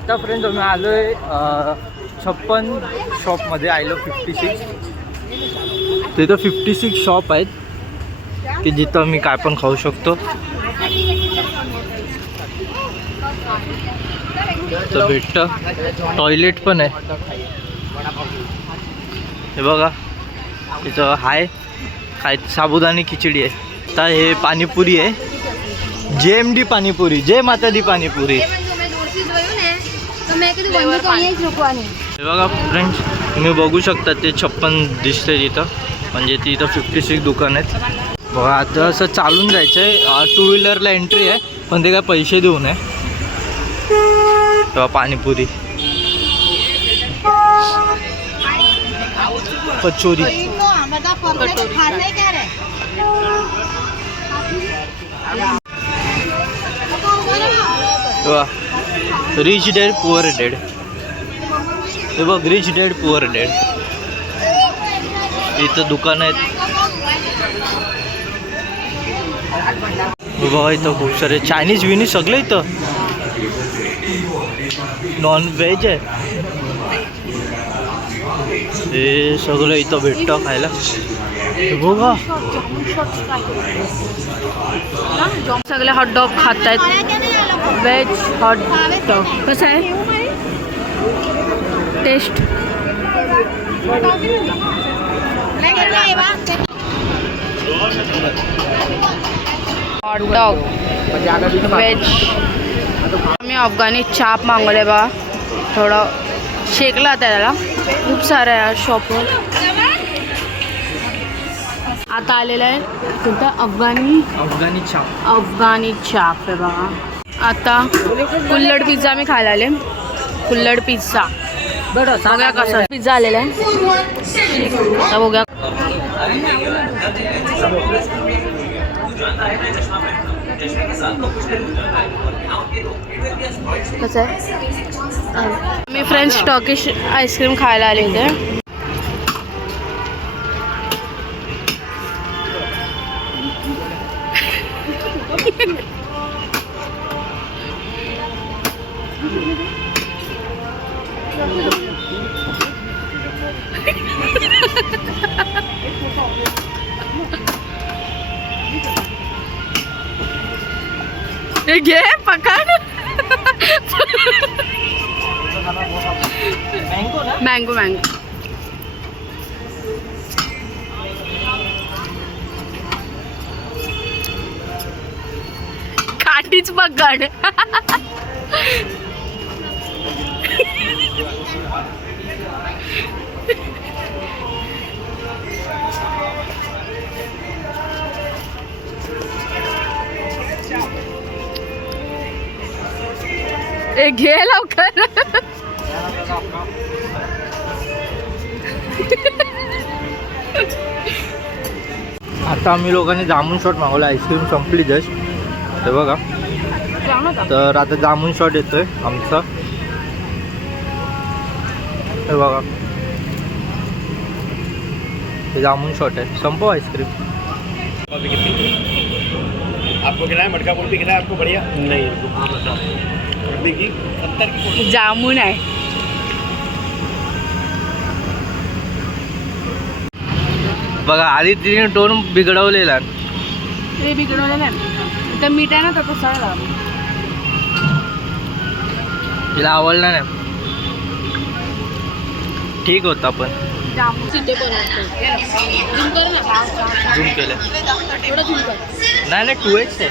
आता फ्रेंड्स आम्ही आलो आहे 56 शॉपमध्ये. I love 56. तिथं 56 शॉप आहेत की जिथं मी काय पण खाऊ शकतो. तर भेटतं. टॉयलेट पण आहे हे बघा. तिथं हाय काय साबुदाणी खिचडी आहे. आता हे पाणीपुरी आहे. JMD पाणीपुरी, जय माता दी पाणीपुरी. हे बघा फ्रेंड्स, तुम्ही बघू शकता ते 56 दिसते तिथं. म्हणजे तिथं 56 दुकान आहेत बघा. आता असं चालून जायचं आहे. 2 व्हीलरला एंट्री आहे पण ते काय पैसे देऊ नये. तेव्हा panipuri, kachori, rich dead poor dead. हे बघ, रिच डेड पुअर डेड. इथं दुकान आहेत बघा. इथं खूप सारे चायनीज विनीज सगळे इथं. नॉन व्हेज आहे हे सगळं इथं भेटतं खायला. बघा सगळे हॉटडॉग खात आहेत. व्हेज हॉटडॉग कसं आहे टेस्ट? Hot dog veg. मी अफगाणी चाप मागवले बा. थोडं शेकला त्याला. खूप सारं आहे शॉपवर. आता आलेलं आहे कुठं अफगाणी चाप आहे बघा. आता कुल्हड पिझ्झा मी खायला आले. कुल्हड पिझ्झा बघा कसा पिझ्झा आलेला आहे. आता बघा कसं आहे. मी फ्रेंड्स टर्किश आईस्क्रीम खायला आले इथे. घे पकड. मँगो काठीच पकड. घे लवकर. आता आम्ही लोकांनी जामून शॉट मागवला. आईस्क्रीम संपली जस्ट. हे बघा. तर आता जामून शॉट येतोय आमचा. हे बघा, हे जामून शॉट आहे. संपव आईस्क्रीम. आपको खिलाए मटका कुल्फी खिलाए आपको? बढ़िया नहीं जामुन आहे. बघा आधी तिने टोन बिघडवलेला. ते बिघडवलेलं आहे. तर मीठ आहे ना तर सगळं तिला आवडला नाही. ठीक होता पण झूम केलं नाही 2x आहे.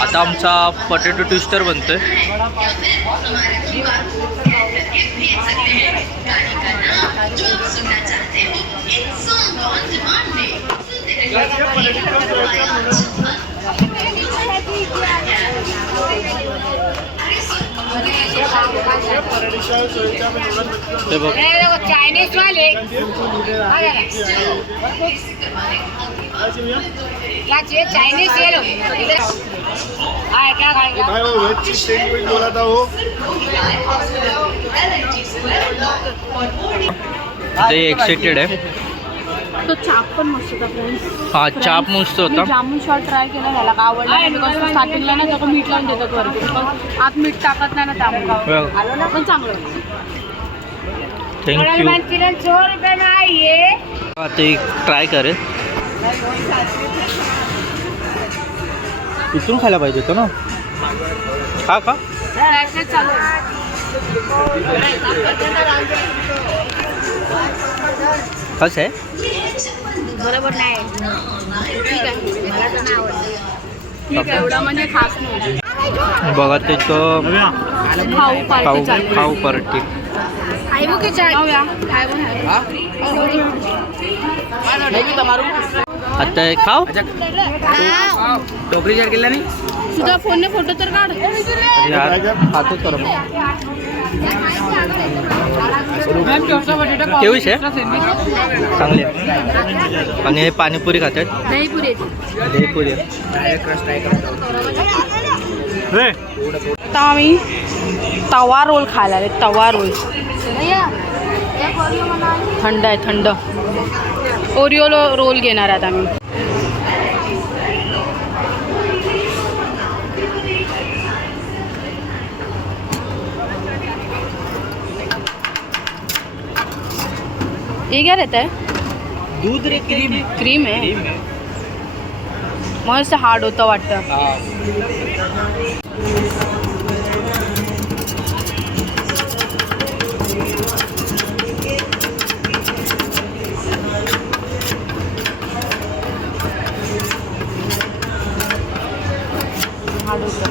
आता आमचा पोटॅटो ट्विस्टर बनतोय. चायनीज वाले चायनीज क्या खाएगा? भाई वो वेज चीज सैंडविच बोला था वो. ते एक्साइटेड आहे. तो चाप पण मस्त होता फ्रेंड्स. हा चाप मस्त होता. जामून शॉट ट्राय केला, ह्याला का आवडला नाही बिकॉज स्टार्टिंगला ना त्याचं मीठ लावून देतात वरती बिकॉज आत मीठ टाकत नाही ना त्यामुळे पण चांगलं होतं. थँक्यू. आता एक ट्राय करेल. इथून खायला पाहिजे होतं ना. खा खा. चालू कसं आहे? बरोबर नाही. ठीक आहे एवढं म्हणजे खास नाही. बघा तिथं खाऊ पार्टी चालू. खाऊ पार्टी. आता हे खाऊ. टोकरी शेअर केला नाही. तुझ्या फोनने फोटो तर काढ. खातोच कर. केवीस आहे चांगले. आणि हे पाणीपुरी खातात. दहीपुरी दहीपुरी. आता आम्ही तवा रोल खायला आले. तवा रोल थंड आहे थंड. ओरिओ रोल घेणार आहेत आम्ही. ये क्या रहता है? दूध रे क्रीम. क्रीम आहे. मस्त हार्ड होतं वाटतं. हार्ड होतं.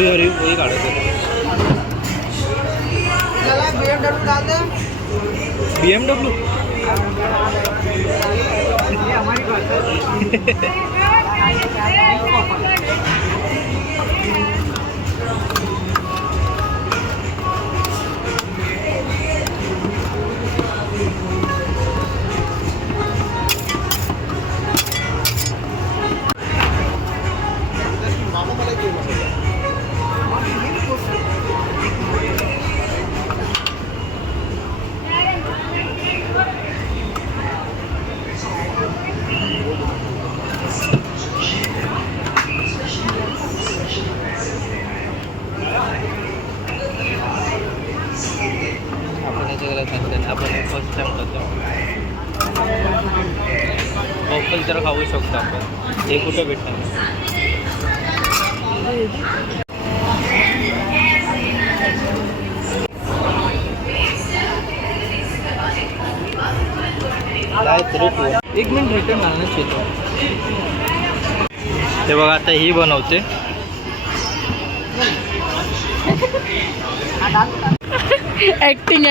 अरे वही काढायचं. BMW. आपण फर्स्ट टाइम करतो. वॉफल तर खाऊ शकतो आपण. हे कुठं भेटणार? एक मिनिट रिटर्न घालणंच येतो. ते बघा आता ही बनवते. ऍक्टिंग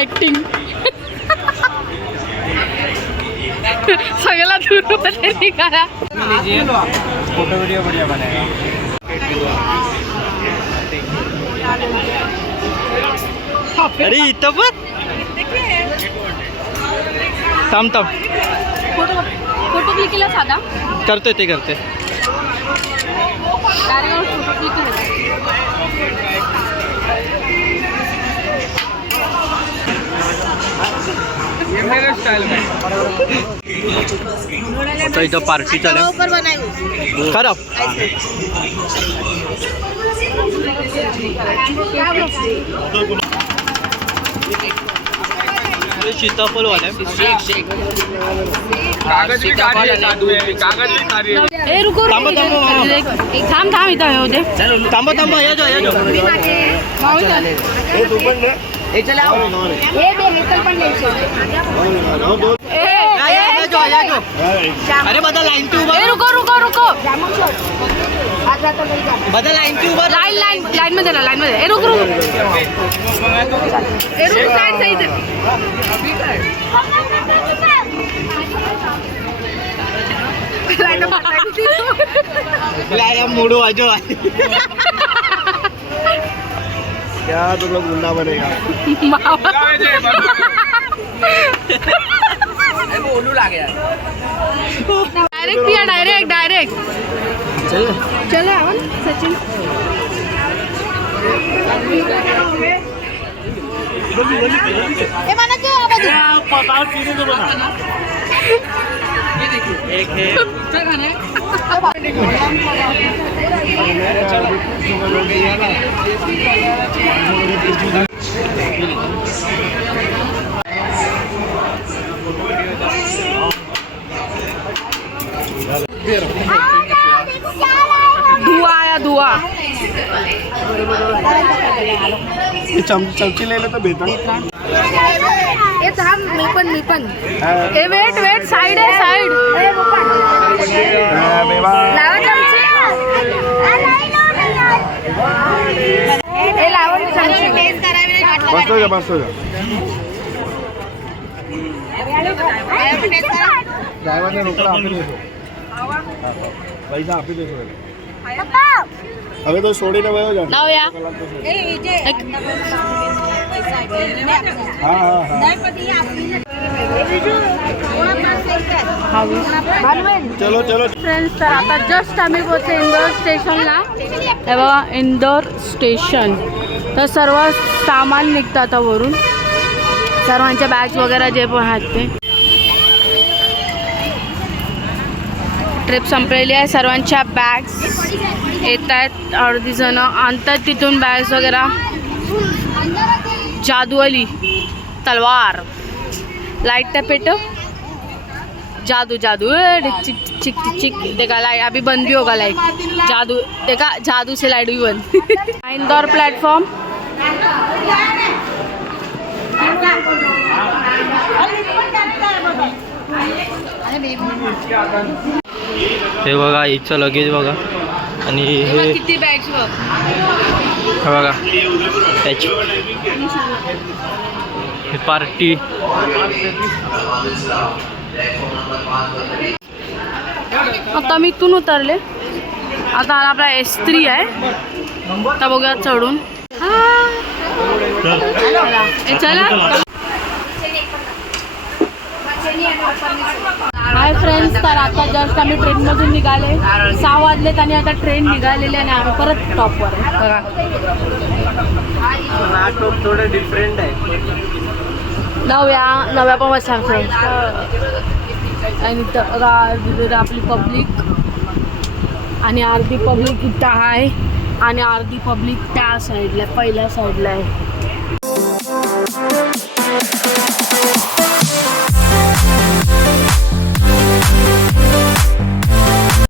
सगळ्याला दूर निघाला. फोटो वीडियो बढ़िया बनेगा. अरे इथं पण थांब. फोटो क्लिक केला साधा करते ते करते. फोटो क्लिक केला. आता इथं पार्टी चालेल खरं. सीताफळ वाला ए रुको थांबा इथं येऊ दे. थांबा या जाओ. अरे बदल लाईन तू ए रुको रुको रुको बदल लाईन तू लाईन लाईन लाईन मध्ये ना लाईन मध्ये ए रुक रुक ए रुक साइड साइड मोड़ो आजो क्या तुम लोग गुंडा बनेगा डायरेक्ट पिया डायरेक्ट डायरेक्ट चल चलो आओ सचिन एक है धुआ आया धुआ चमची ले ले तो बेहतर ए थांब मी पण ए वेट वेट साइड आहे साइड लावा चमची ए लावा चमची बस हो जा बस हो जा ड्राइवर ने रोकला आप ही देखो पैसा आप ही देखो अबे तो सोडी ना हो जा लावूया हाँ हाँ हाँ चलो चलो फ्रेंड्स तर आता जस्ट आम्ही पोहोचले इंदोर स्टेशनला हे बघा इंदोर स्टेशन तर सर्व सामान निघतं आता वरून सर्वांच्या बॅग्स वगैरे जे पण आहेत ते ट्रिप संपलेली आहे सर्वांच्या बॅग्स येत आहेत अर्धी जण आणतात तिथून बॅग्स वगैरे जादूवाली तलवार लाइट पेट जादू जादू चिक चिक चिक देखा लाइट अभी बंद भी होगा लाइट जादू देखा जादू से लाइट भी बंद इंदौर प्लेटफॉर्म हे बघा हिचं लगेज बघा आणि हे किती बॅग्स बघ हे बघा त्याची हे पार्टी आता मी इथून उतरले आता आपला S3 आहे आता बघूया चढून चला हाय फ्रेंड्स तर आता जस्ट आम्ही ट्रेनमधून निघाले 6 वाजलेत आणि आता ट्रेन निघालेली आणि आम्ही परत टॉपवर आहे बघा नाटक थोडं डिफरंट आहे नव्या पण बसा फ्रेंड्स आणि तर आपली पब्लिक आणि अर्धी पब्लिक इथं आहे आणि अर्धी पब्लिक त्या साईडला पहिल्या साईडला आहे